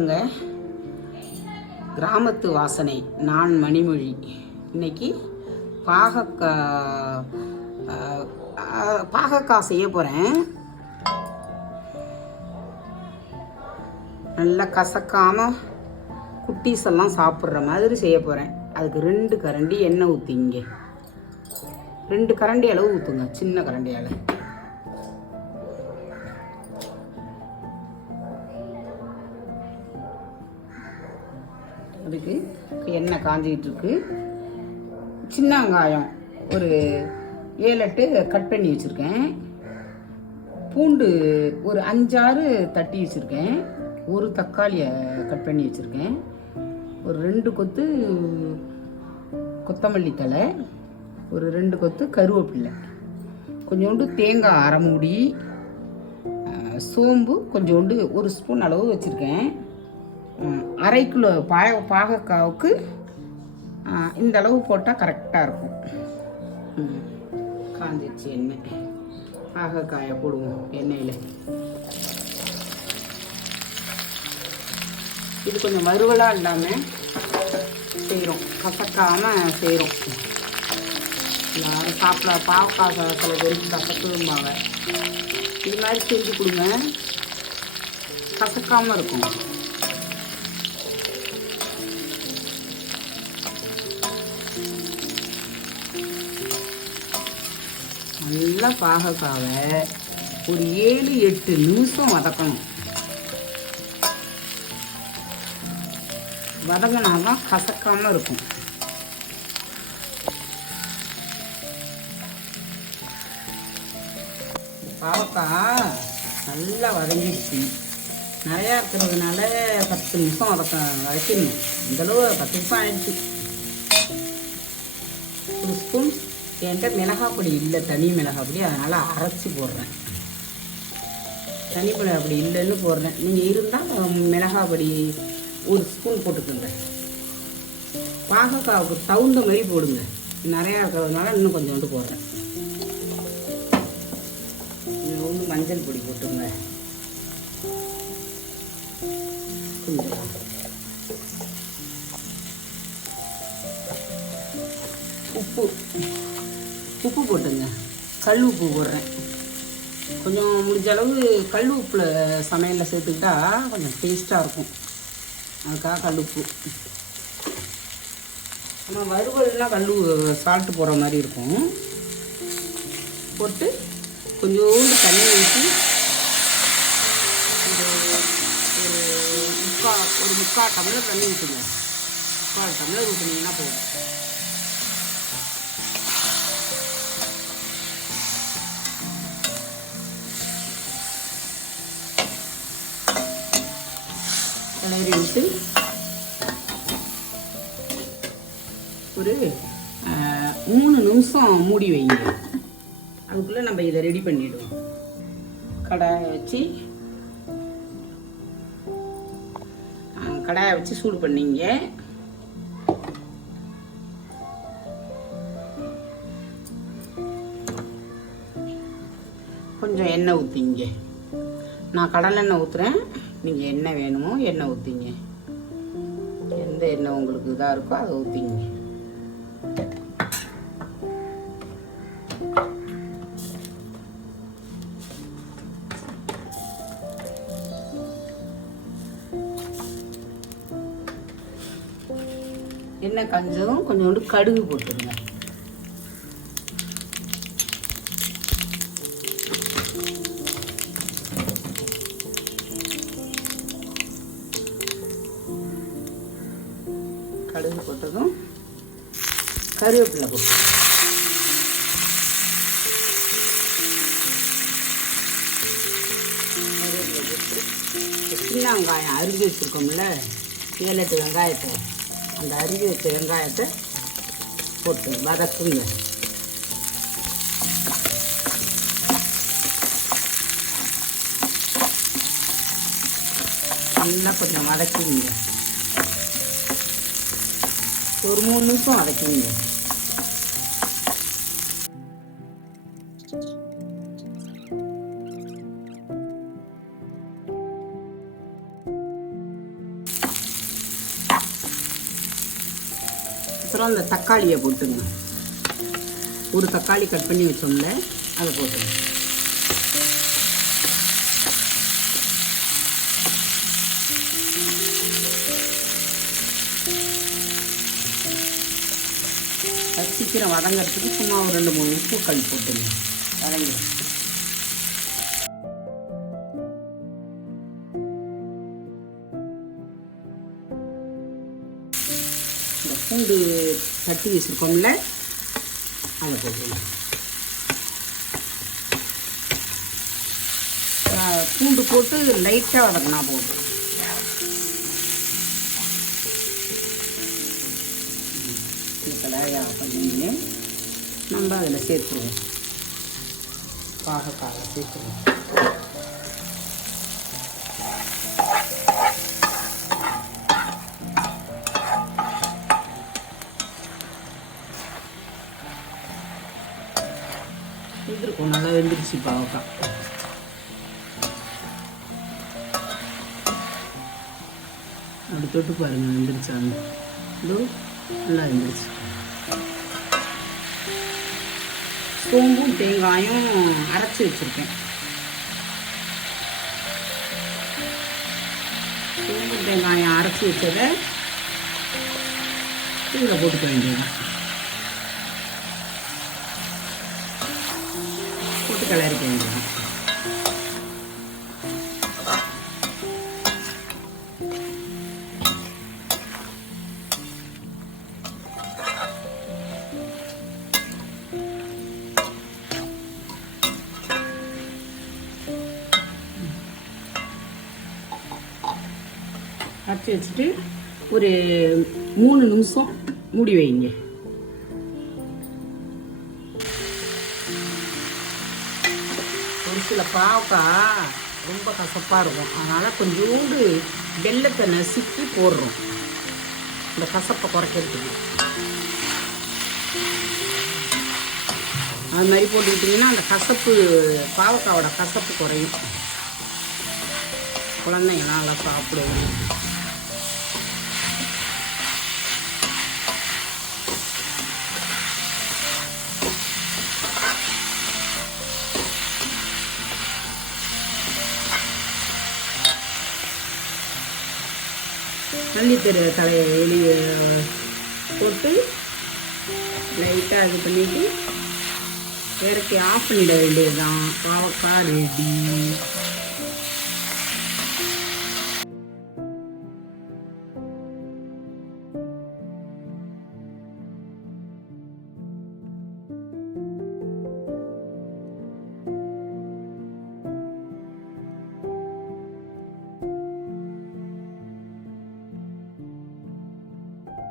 வணக்கங்க. கிராமத்து வாசனை, நான் மணிமொழி. இன்னைக்கு பாகக்காய் செய்ய போகிறேன். நல்லா கசக்காமல் குட்டீஸ் எல்லாம் சாப்பிட்ற மாதிரி செய்ய போகிறேன். அதுக்கு 2 கரண்டி எண்ணெய் ஊற்றிங்க. 2 கரண்டி அளவு ஊற்றுங்க, சின்ன கரண்டி அளவு. அதுக்கு எண்ணெய் காஞ்சிக்கிட்டு இருக்கு. சின்ன வெங்காயம் ஒரு 7-8 கட் பண்ணி வச்சுருக்கேன். பூண்டு ஒரு 5-6 தட்டி வச்சுருக்கேன். ஒரு தக்காளியை கட் பண்ணி வச்சுருக்கேன். ஒரு 2 கொத்து கொத்தமல்லி தழை, ஒரு 2 கொத்து கருவேப்பிலை, கொஞ்சோண்டு தேங்காய் அரை மூடி, சோம்பு கொஞ்சோண்டு 1 ஸ்பூன் அளவு வச்சுருக்கேன். 1/2 கிலோ பாகக்காவுக்கு இந்த அளவு போட்டால் கரெக்டாக இருக்கும். காஞ்சிச்சு எண்ணெய். பாகக்காயை போடுவோம் எண்ணெயில். இது கொஞ்சம் வறுவலாக இல்லாமல் செய்கிறோம், கசக்காமல் செய்கிறோம். எல்லாரும் சாப்பிட பாவக்காய் சில பேருக்கு கசக்குமாங்க. இது மாதிரி செஞ்சு கொடுங்க, கசக்காமல் இருக்கும். நல்லா பாகக்காவை ஒரு 7-8 நிமிஷம் வதக்கணும். வதங்கினாதான் கசக்காமல் இருக்கும். பாவக்காய் நல்லா வதங்கிடுச்சு. நிறையா இருக்கிறதுனால 10 நிமிஷம் வதக்கணும். இந்தளவு 10 நிமிஷம் ஆயிடுச்சு. 1 ஸ்பூன் என்கிட்ட மிளகாய் பொடி இல்லை, தனி மிளகாய் பொடி, அதனால் அரைச்சி போடுறேன். தனி மிளகாய் பொடி இல்லைன்னு போடுறேன். நீங்கள் இருந்தால் மிளகாய் பொடி 1 ஸ்பூன் போட்டுக்கோங்க. பாகக்காவுக்கு தகுந்த மாதிரி போடுங்க. நிறையா இருக்கிறதுனால இன்னும் கொஞ்சோண்டு போடுறேன். கொஞ்சம் மஞ்சள் பொடி போட்டுங்க. கொஞ்சம் உப்பு போட்டுங்க. கல் உப்பு போடுறேன். கொஞ்சம் முடிஞ்ச அளவு கல் உப்பில் சமையலில் சேர்த்துக்கிட்டா கொஞ்சம் டேஸ்ட்டாக இருக்கும். அதுக்காக கல் உப்பு. நம்ம வறுவல்னால் சால்ட்டு போடுற மாதிரி இருக்கும். போட்டு கொஞ்சோண்டு தண்ணி ஊற்றி ஒரு முக்கால் டம்ளர் தண்ணி ஊற்றுங்க. 3/4 டம்ளர் ஊற்றுனீங்கன்னா போதும். கிளறி விட்டு ஒரு 3 நிமிஷம் மூடி வைங்க. அதுக்குள்ளே நம்ம இதை ரெடி பண்ணிவிடுவோம். கடாயை வச்சு சூடு பண்ணிங்க. கொஞ்சம் எண்ணெய் ஊற்றிங்க. நான் கடலெண்ணெய் ஊற்றுறேன். நீங்கள் என்ன வேணுமோ எண்ணெய் ஊற்றிங்க. எந்த எண்ணெய் உங்களுக்கு இதாக இருக்கோ அதை ஊற்றிங்க. எண்ணெய் காஞ்சதும் கொஞ்சோண்டு கடுகு போட்டுருங்க. கடுகு போட்டதும் கருவேப்பிலை போட்டு சின்ன வெங்காயம் அரிஞ்சு வச்சுருக்கோம்ல, 7-8 வெங்காயத்தை, அந்த அரிஞ்சு வச்ச வெங்காயத்தை போட்டு வதக்குங்க. நல்லா கொஞ்சம் வதக்குங்க. ஒரு 3 நிமிஷம் வதக்குங்க. அப்புறம் அந்த தக்காளியை போட்டுங்க. ஒரு தக்காளி கட் பண்ணி வச்சோம்ல, அதை போட்டுங்க. அது சீக்கிரம் வதங்கிறதுக்கு சும்மா ஒரு 2-3 உப்பு கல் போட்டுங்க. வதங்கிடும். இந்த பூண்டு தட்டி வச்சுருக்கோம்ல, அதை போட்டுருங்க. பூண்டு போட்டு லைட்டாக வதக்கினா போதும். கலரையாக பண்ணி நம்ம அதில் சேர்த்துருவோம். பாகக்காயை சேர்த்துருவோம். இருக்கும், நல்லா வெந்துருச்சு பாவக்காய். அப்படி தொட்டு பாருங்கள் வெந்துருச்சான்னு. இதோ நல்லா வெந்துருச்சு. சோம்பும் தேங்காயும் அரைச்சி வச்சுருக்கேன். சோம்பும் தேங்காயம் அரைச்சி வச்சதை இதில் போட்டுக்க வேண்டியது. போட்டு கிளறிக்க வேண்டியது. அரைச்சி வச்சுட்டு ஒரு 3 நிமிஷம் மூடி வைங்க. ஒரு சில பாவக்காய் ரொம்ப கசப்பாக இருக்கும், அதனால் கொஞ்சோண்டு வெல்லத்தை நசுக்கி போடுறோம் இந்த கசப்பை குறைக்கிறதுக்கு. அது மாதிரி போட்டுக்கிட்டிங்கன்னா அந்த கசப்பு, பாவக்காவோட கசப்பு குறையும். குழந்தைங்களாம் நல்லா சாப்பிடுவோம். மல்லித்தரு தலையை வெளியே போட்டு லைட்டாக இது பண்ணிவிட்டு இறக்கி ஆஃப் பண்ணிட வேண்டியது தான். பாவக்காய் ரெடி.